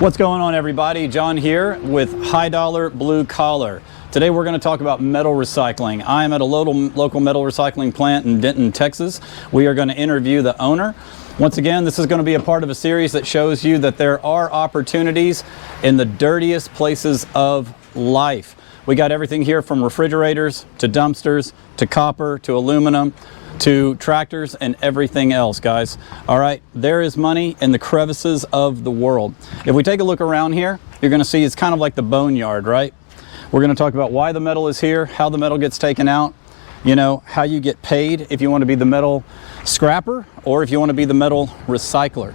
What's going on, everybody? John here with High Dollar Blue Collar. Today we're going to talk about metal recycling. I am at a local metal recycling plant in Denton, Texas. We are going to interview the owner. Once again, this is going to be a part of a series that shows you that there are opportunities in the dirtiest places of life. We got everything here from refrigerators to dumpsters to copper to aluminum to tractors and everything else, guys. All right, there is money in the crevices of the world. If we take a look around here, you're going to see it's kind of like the boneyard, right? We're going to talk about why the metal is here, how the metal gets taken out, you know, how you get paid if you want to be the metal scrapper or if you want to be the metal recycler.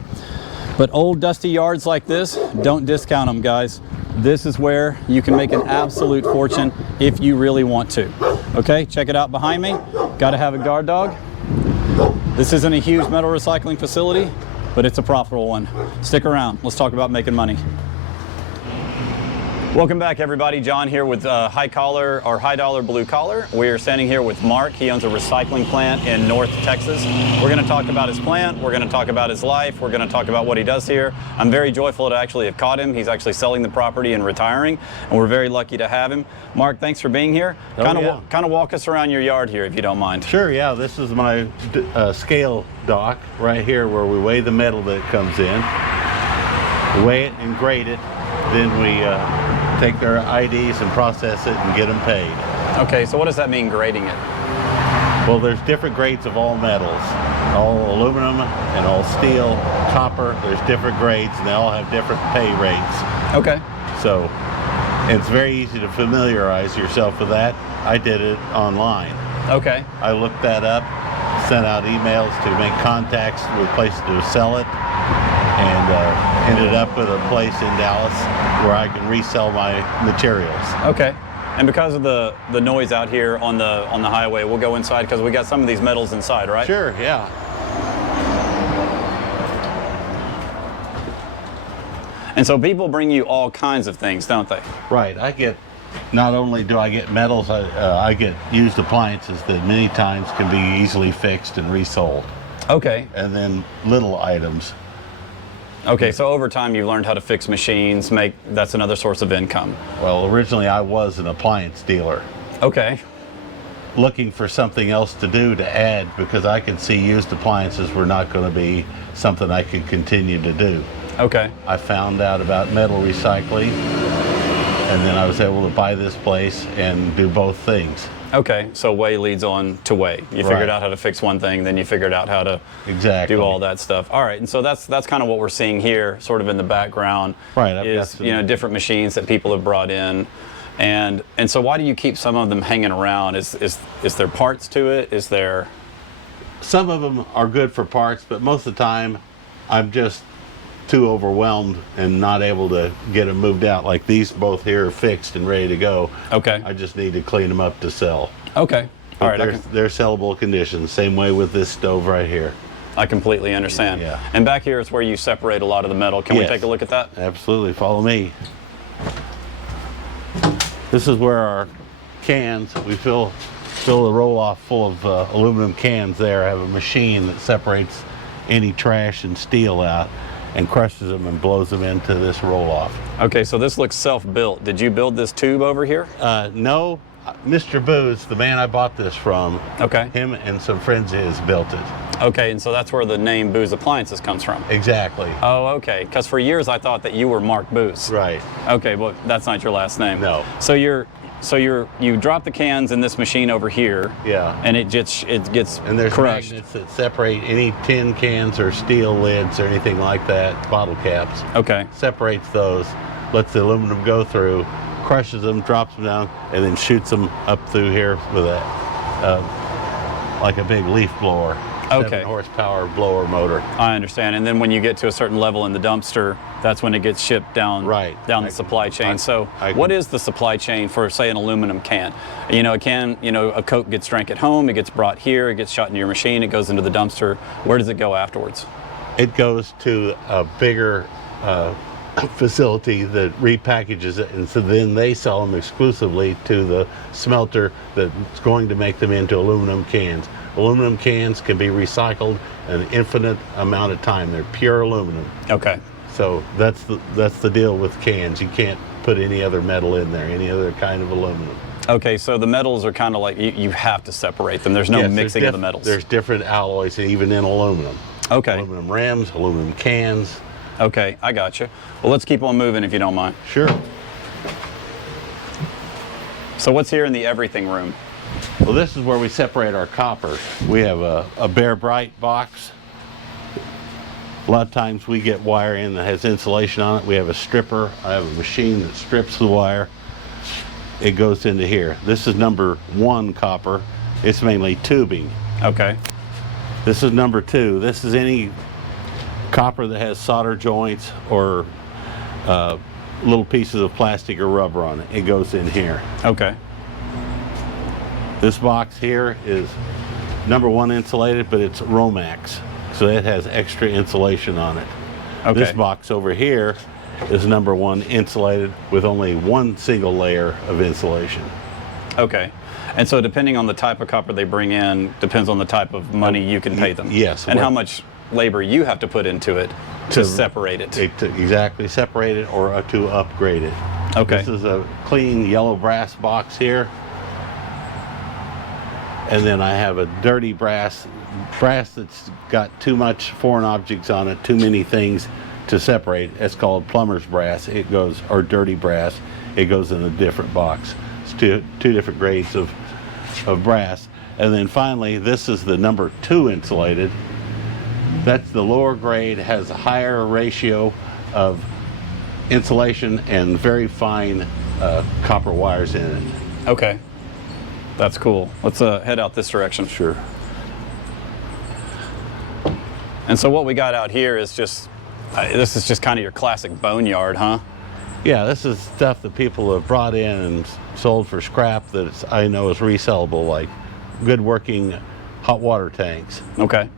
But old dusty yards like this, don't discount them, guys. This is where you can make an absolute fortune if you really want to. Okay, check it out behind me. Got to have a guard dog. This isn't a huge metal recycling facility, but it's a profitable one. Stick around. Let's talk about making money. Welcome back, everybody. John here with High Dollar Blue Collar. We are standing here with Mark. He owns a recycling plant in North Texas. We're going to talk about his plant. We're going to talk about his life. We're going to talk about what he does here. I'm very joyful to actually have caught him. He's actually selling the property and retiring, and we're very lucky to have him. Mark, thanks for being here. Kind of walk us around your yard here, if you don't mind. Sure, yeah. This is my scale dock right here where we weigh the metal that comes in. We weigh it and grade it. Then we take their IDs and process it and get them paid. Okay, so what does that mean, grading it? Well, there's different grades of all metals. All aluminum and all steel, copper, there's different grades and they all have different pay rates. Okay. So it's very easy to familiarize yourself with that. I did it online. Okay. I looked that up, sent out emails to make contacts with places to sell it, and ended up with a place in Dallas where I can resell my materials. Okay. And because of the noise out here on the highway, we'll go inside because we got some of these metals inside, right? Sure, yeah. And so people bring you all kinds of things, don't they? Right. Not only do I get metals, I get used appliances that many times can be easily fixed and resold. Okay. And then little items. Okay, so over time you've learned how to fix machines, that's another source of income. Well, originally I was an appliance dealer. Okay. Looking for something else to do to add because I could see used appliances were not going to be something I could continue to do. Okay. I found out about metal recycling and then I was able to buy this place and do both things. Okay, so way leads on to way. You figured out how to fix one thing, then you figured out how to do all that stuff. All right, and so that's kind of what we're seeing here, sort of in the background. Right. Is different machines that people have brought in, and so why do you keep some of them hanging around? Is there parts to it? Is there? Some of them are good for parts, but most of the time, I'm just too overwhelmed and not able to get them moved out. Like these both here are fixed and ready to go. Okay. I just need to clean them up to sell. Okay. But all right. They're sellable conditions. Same way with this stove right here. I completely understand. Yeah. And back here is where you separate a lot of the metal. Can we take a look at that? Absolutely. Follow me. This is where our cans, we fill the roll-off full of aluminum cans there. I have a machine that separates any trash and steel out and crushes them and blows them into this roll-off. Okay, so this looks self-built. Did you build this tube over here? No. Mr. Booz, the man I bought this from, him and some friends of his built it. Okay, and so that's where the name Booz Appliances comes from? Exactly. Oh, okay, because for years I thought that you were Mark Booz. Right. Okay, well, that's not your last name. No. So you drop the cans in this machine over here. Yeah. And it gets and there's crushed. Magnets that separate any tin cans or steel lids or anything like that, bottle caps. Okay. Separates those, lets the aluminum go through, crushes them, drops them down, and then shoots them up through here with like a big leaf blower. Okay. 7 horsepower blower motor. I understand. And then when you get to a certain level in the dumpster, that's when it gets shipped down the supply chain. What is the supply chain for, say, an aluminum can? You know, a Coke gets drank at home, it gets brought here, it gets shot into your machine, it goes into the dumpster. Where does it go afterwards? It goes to a bigger facility that repackages it, and so then they sell them exclusively to the smelter that's going to make them into aluminum cans. Aluminum cans can be recycled an infinite amount of time. They're pure aluminum. Okay. So that's the deal with cans. You can't put any other metal in there, any other kind of aluminum. Okay, so the metals are kind of like, you have to separate them. There's no mixing of the metals. There's different alloys, even in aluminum. Okay. Aluminum rims, aluminum cans. Okay, I got you. Well, let's keep on moving if you don't mind. Sure. So what's here in the everything room? Well, this is where we separate our copper. We have a bare bright box. A lot of times we get wire in that has insulation on it. We have a stripper. I have a machine that strips the wire. It goes into here. This is number 1 copper. It's mainly tubing. Okay. This is number 2. This is any copper that has solder joints or little pieces of plastic or rubber on it. It goes in here. Okay. This box here is number 1 insulated, but it's Romax, so it has extra insulation on it. Okay. This box over here is number 1 insulated with only 1 single layer of insulation. Okay. And so depending on the type of copper they bring in, depends on the type of money you can pay them. Yes. And how much labor you have to put into it to separate it. To exactly separate it or to upgrade it. Okay. This is a clean yellow brass box here. And then I have a dirty brass that's got too much foreign objects on it, too many things to separate. It's called plumber's brass. It goes, or dirty brass. It goes in a different box. It's two different grades of brass. And then finally, this is the number 2 insulated. That's the lower grade, has a higher ratio of insulation and very fine copper wires in it. Okay. That's cool. Let's head out this direction. Sure. And so what we got out here is just, this is just kind of your classic boneyard, huh? Yeah, this is stuff that people have brought in and sold for scrap that I know is resellable, like good working hot water tanks. Okay.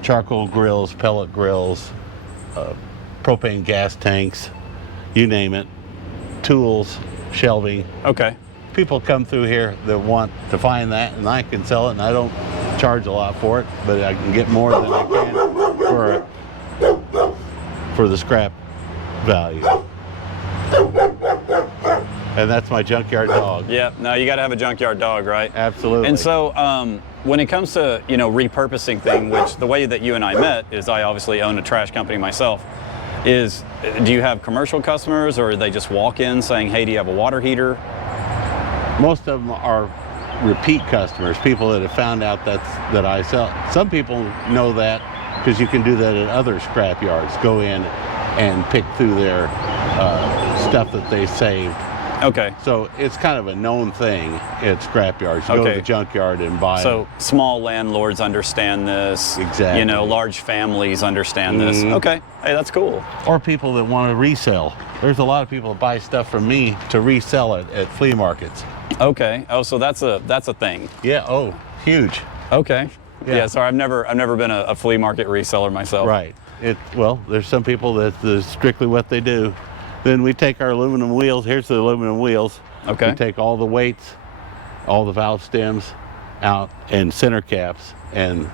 Charcoal grills, pellet grills, propane gas tanks, you name it, tools, shelving. Okay. People come through here that want to find that, and I can sell it, and I don't charge a lot for it, but I can get more than I can for the scrap value. And that's my junkyard dog. Yeah, no, you got to have a junkyard dog, right? Absolutely. And so when it comes to, repurposing thing, which the way that you and I met is I obviously own a trash company myself, is do you have commercial customers or they just walk in saying, hey, do you have a water heater? Most of them are repeat customers, people that have found out that I sell. Some people know that because you can do that at other scrap yards. Go in and pick through their stuff that they saved. Okay. So it's kind of a known thing at scrap yards. You go to the junkyard and buy So small landlords understand this. Exactly. Large families understand this. Okay. Hey, that's cool. Or people that want to resell. There's a lot of people that buy stuff from me to resell it at flea markets. Okay. Oh, so that's a thing. Yeah. Oh, huge. Okay. Yeah. Sorry, I've never been a flea market reseller myself. Right. Well, there's some people that's strictly what they do. Then we take our aluminum wheels. Here's the aluminum wheels. Okay. We take all the weights, all the valve stems out, and center caps, and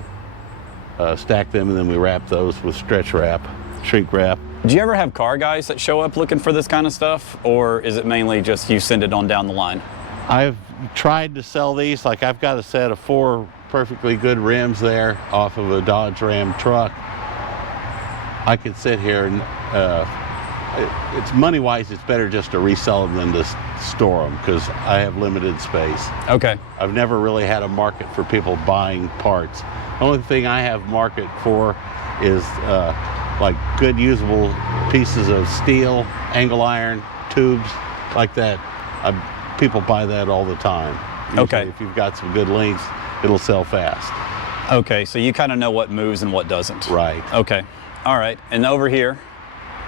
stack them, and then we wrap those with stretch wrap, shrink wrap. Do you ever have car guys that show up looking for this kind of stuff, or is it mainly just you send it on down the line? I've tried to sell these. Like I've got a set of 4 perfectly good rims there off of a Dodge Ram truck. I could sit here and it's money-wise, it's better just to resell them than to store them because I have limited space. Okay. I've never really had a market for people buying parts. The only thing I have market for is like good usable pieces of steel, angle iron, tubes, like that. People buy that all the time. Usually, okay. If you've got some good links, it'll sell fast. Okay, so you kind of know what moves and what doesn't. Right. Okay. All right. And over here?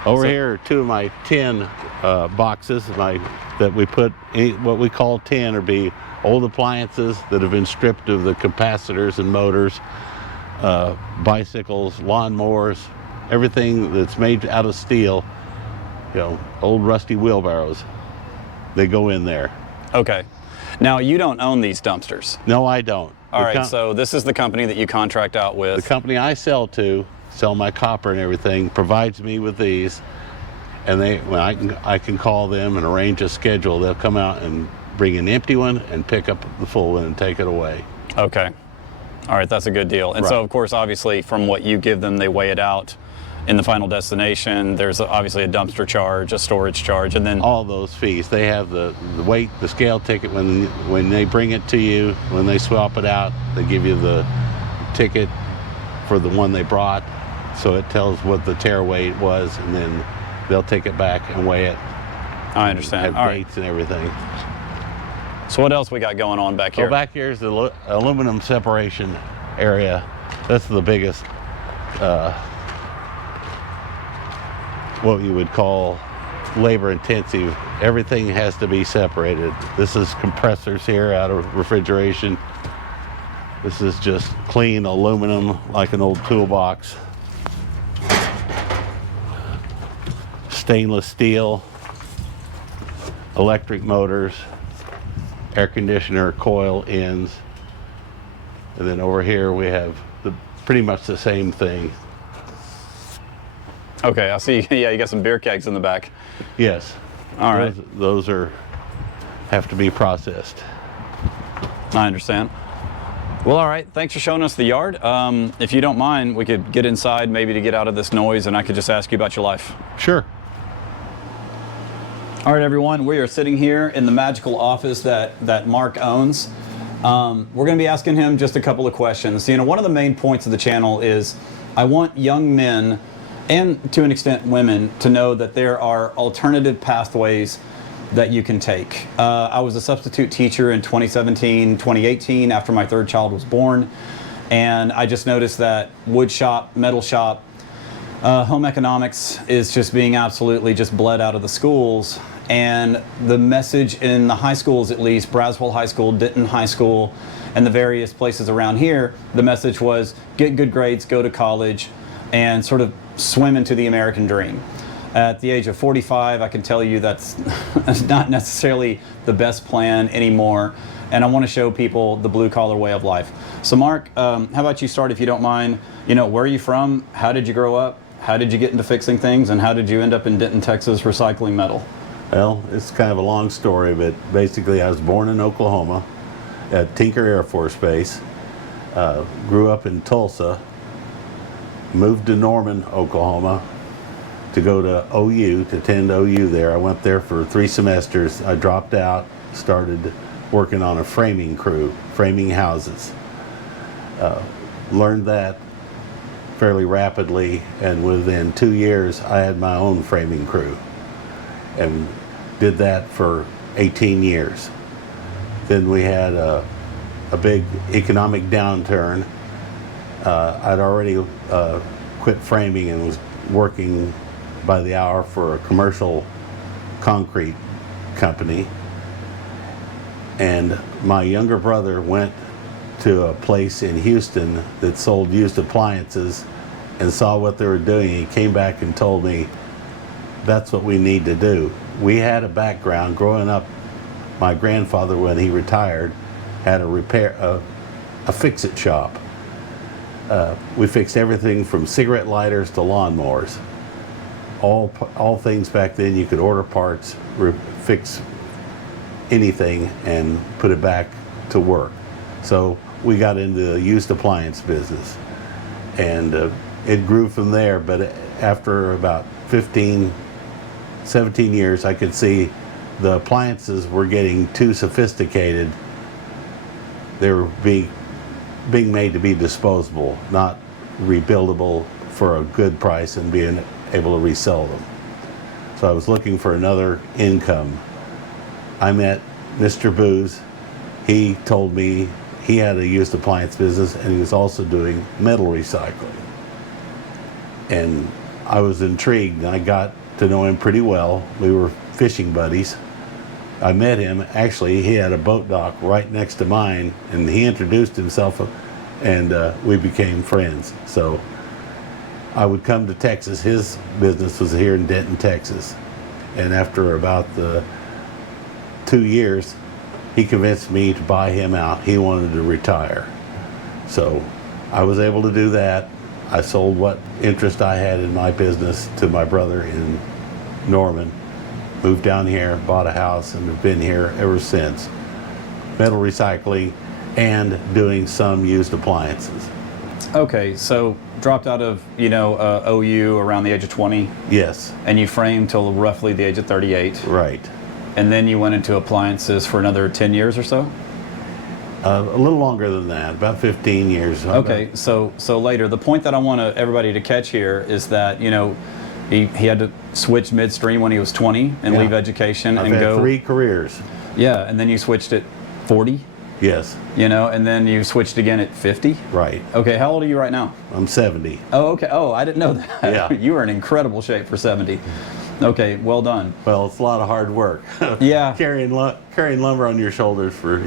Over here are 2 of my tin boxes that we put what we call tin, or be old appliances that have been stripped of the capacitors and motors, bicycles, lawnmowers, everything that's made out of steel, old rusty wheelbarrows. They go in there. Okay. Now, you don't own these dumpsters. No, I don't. All right, so this is the company that you contract out with. The company I sell to sell my copper and everything, provides me with these, and I can call them and arrange a schedule. They'll come out and bring an empty one and pick up the full one and take it away. Okay. All right, that's a good deal. And Right. so, of course, obviously, from what you give them, they weigh it out in the final destination. There's obviously a dumpster charge, a storage charge, and then All those fees. They have the weight, the scale ticket when they bring it to you. When they swap it out, they give you the ticket for the one they brought, so it tells what the tear weight was, and then they'll take it back and weigh it. I understand. Have All right. dates and everything. So what else we got going on back here? So back here is the aluminum separation area. That's the biggest, what you would call labor intensive. Everything has to be separated. This is compressors here out of refrigeration. This is just clean aluminum like an old toolbox. Stainless steel, electric motors, air conditioner coil ends, and then over here we have pretty much the same thing. Okay, I see. Yeah, you got some beer kegs in the back. Yes. All right. Those have to be processed. I understand. Well, all right. Thanks for showing us the yard. If you don't mind, we could get inside maybe to get out of this noise, and I could just ask you about your life. Sure. All right, everyone, we are sitting here in the magical office that Mark owns. We're going to be asking him just a couple of questions. You know, one of the main points of the channel is I want young men, and to an extent women, to know that there are alternative pathways that you can take. I was a substitute teacher in 2017, 2018, after my third child was born, and I just noticed that wood shop, metal shop, home economics is just being absolutely just bled out of the schools. And the message in the high schools, at least, Braswell High School, Denton High School, and the various places around here, the message was get good grades, go to college, and sort of swim into the American dream. At the age of 45, I can tell you that's not necessarily the best plan anymore. And I want to show people the blue collar way of life. So Mark, how about you start, if you don't mind? You know, where are you from? How did you grow up? How did you get into fixing things? And how did you end up in Denton, Texas, recycling metal? Well, it's kind of a long story, but basically I was born in Oklahoma at Tinker Air Force Base, grew up in Tulsa, moved to Norman, Oklahoma to go to OU, to attend OU there. I went there for 3 semesters. I dropped out, started working on a framing crew, framing houses. Learned that fairly rapidly, and within 2 years I had my own framing crew and did that for 18 years. Then we had a big economic downturn. I'd already quit framing and was working by the hour for a commercial concrete company. And my younger brother went to a place in Houston that sold used appliances and saw what they were doing. He came back and told me, that's what we need to do. We had a background growing up. My grandfather, when he retired, had a fix-it shop. We fixed everything from cigarette lighters to lawnmowers. All things back then you could order parts, fix anything, and put it back to work. So we got into the used appliance business, and it grew from there. But after about 17 years, I could see the appliances were getting too sophisticated. They were being made to be disposable, not rebuildable for a good price and being able to resell them. So I was looking for another income. I met Mr. Booz. He told me he had a used appliance business and he was also doing metal recycling. And I was intrigued, and I got to know him pretty well. We were fishing buddies. I met him, actually, he had a boat dock right next to mine, and he introduced himself, and we became friends. So I would come to Texas. His business was here in Denton, Texas. And after about 2 years, he convinced me to buy him out. He wanted to retire. So I was able to do that. I sold what interest I had in my business to my brother in Norman, moved down here, bought a house, and have been here ever since. Metal recycling and doing some used appliances. Okay, so dropped out of, OU around the age of 20, Yes, and you framed till roughly the age of 38, right. and then you went into appliances for another 10 years or so? A little longer than that, about 15 years. Okay, so later, the point that I want everybody to catch here is that, he had to switch midstream when he was 20 and Yeah. leave education I've and had go. 3 careers. Yeah, and then you switched at 40, Yes, and then you switched again at 50. right. Okay, how old are you right now? I'm 70. Oh, okay. Oh, I didn't know that. Yeah. You were in incredible shape for 70. Okay, well done. Well, it's a lot of hard work. Yeah. carrying lumber on your shoulders for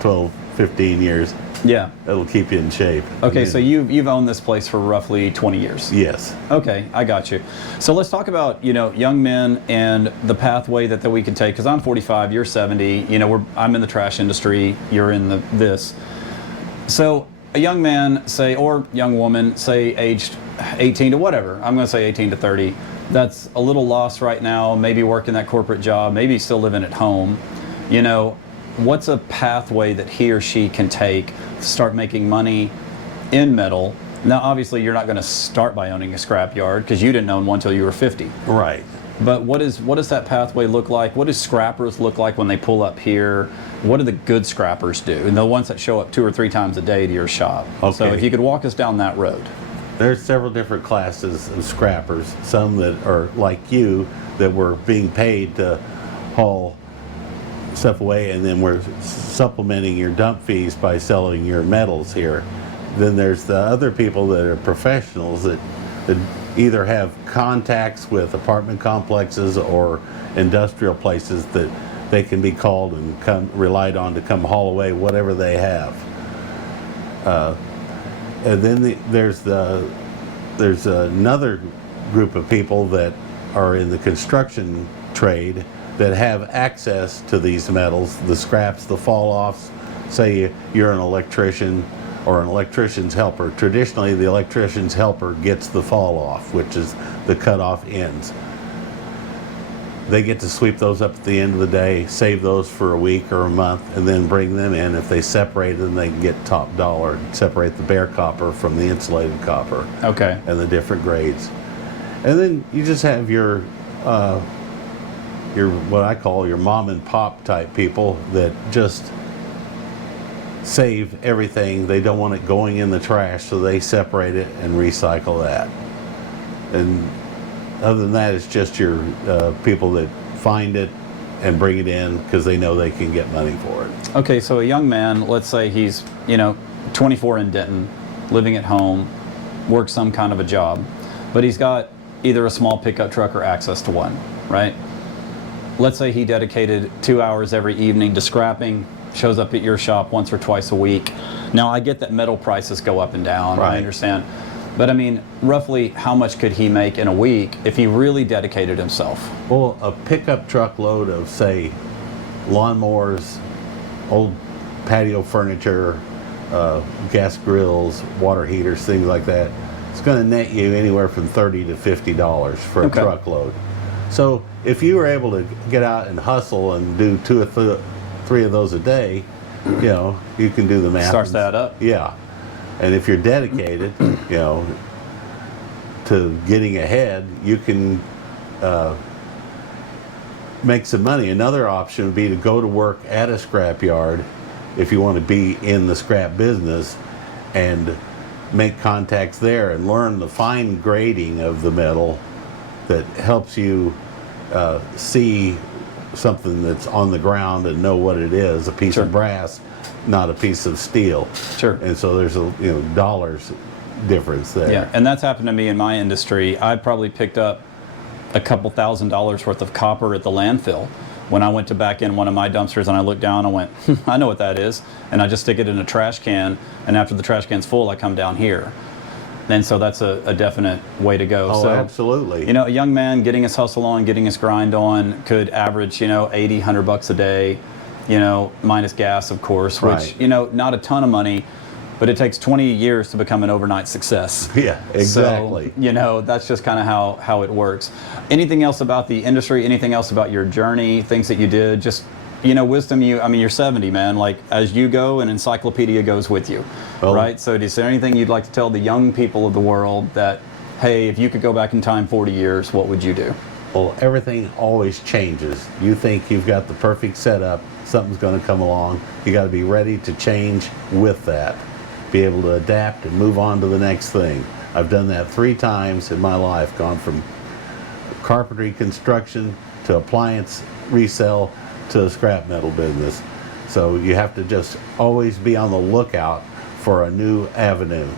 12, 15 years. Yeah. That'll keep you in shape. Okay, so you've owned this place for roughly 20 years. Yes. Okay, I got you. So let's talk about young men and the pathway that we can take. Because I'm 45, you're 70. I'm in the trash industry. You're in this. So a young man, say, or young woman, say, aged 18 to whatever. I'm going to say 18 to 30. That's a little lost right now. Maybe working that corporate job. Maybe still living at home. What's a pathway that he or she can take to start making money in metal? Now, obviously, you're not going to start by owning a scrap yard because you didn't own one until you were 50. Right. But what does that pathway look like? What do scrappers look like when they pull up here? What do the good scrappers do? And the ones that show up 2 or 3 times a day to your shop. Okay. So if you could walk us down that road. There's several different classes of scrappers. Some that are like you, that were being paid to haul stuff away, and then we're supplementing your dump fees by selling your metals here. Then there's the other people that are professionals that either have contacts with apartment complexes or industrial places that they can be called and relied on to come haul away whatever they have. And then there's another group of people that are in the construction trade that have access to these metals, the scraps, the fall-offs. Say you're an electrician or an electrician's helper. Traditionally, the electrician's helper gets the fall-off, which is the cut-off ends. They get to sweep those up at the end of the day, save those for a week or a month, and then bring them in. If they separate them, they can get top dollar, separate the bare copper from the insulated copper. Okay. And the different grades. And then you just have your what I call your mom and pop type people that just save everything. They don't want it going in the trash, so they separate it and recycle that. And other than that, it's just your people that find it and bring it in because they know they can get money for it. Okay, so a young man, let's say he's 24 in Denton, living at home, works some kind of a job, but he's got either a small pickup truck or access to one, right? Let's say he dedicated 2 hours every evening to scrapping, shows up at your shop once or twice a week. Now, I get that metal prices go up and down, Right. I understand. But I mean, roughly how much could he make in a week if he really dedicated himself? Well, a pickup truck load of, say, lawnmowers, old patio furniture, gas grills, water heaters, things like that, it's going to net you anywhere from $30 to $50 for a Okay. truckload. So if you were able to get out and hustle and do 2 or 3 of those a day, you can do the math. Starts that up. Yeah. And if you're dedicated, to getting ahead, you can make some money. Another option would be to go to work at a scrap yard if you want to be in the scrap business and make contacts there and learn the fine grading of the metal that helps you see something that's on the ground and know what it is, a piece Sure. of brass, not a piece of steel. Sure. And so there's a dollars difference there. Yeah, and that's happened to me in my industry. I probably picked up a couple $1,000s worth of copper at the landfill when I went to back in one of my dumpsters, and I looked down and went, I know what that is, and I just stick it in a trash can, and after the trash can's full, I come down here. And so that's a definite way to go. Oh, so, absolutely. A young man getting his hustle on, getting his grind on could average, 80, $100 a day, minus gas, of course, which, Right. not a ton of money. but it takes 20 years to become an overnight success. Yeah, exactly. So, you know, that's just kind of how it works. Anything else about the industry? Anything else about your journey? Things that you did? Just, you know, wisdom. I mean, you're 70, man. Like, as you go, an encyclopedia goes with you, right? So, is there anything you'd like to tell the young people of the world that, hey, if you could go back in time 40 years, what would you do? Well, everything always changes. You think you've got the perfect setup, something's going to come along. You got to be ready to change with that. Be able to adapt and move on to the next thing. I've done that 3 times in my life, gone from carpentry construction to appliance resale to a scrap metal business. So you have to just always be on the lookout for a new avenue.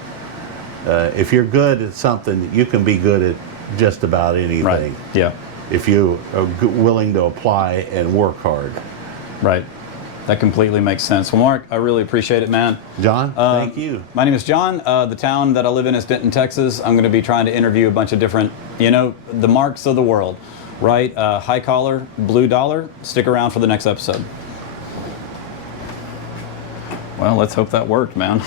If you're good at something, you can be good at just about anything. Right. Yeah. If you are willing to apply and work hard. Right. That completely makes sense. Well, Mark, I really appreciate it, man. John, thank you. My name is John. The town that I live in is Denton, Texas. I'm going to be trying to interview a bunch of different, you know, the Marks of the world, right? High collar, blue dollar. Stick around for the next episode. Well, let's hope that worked, man.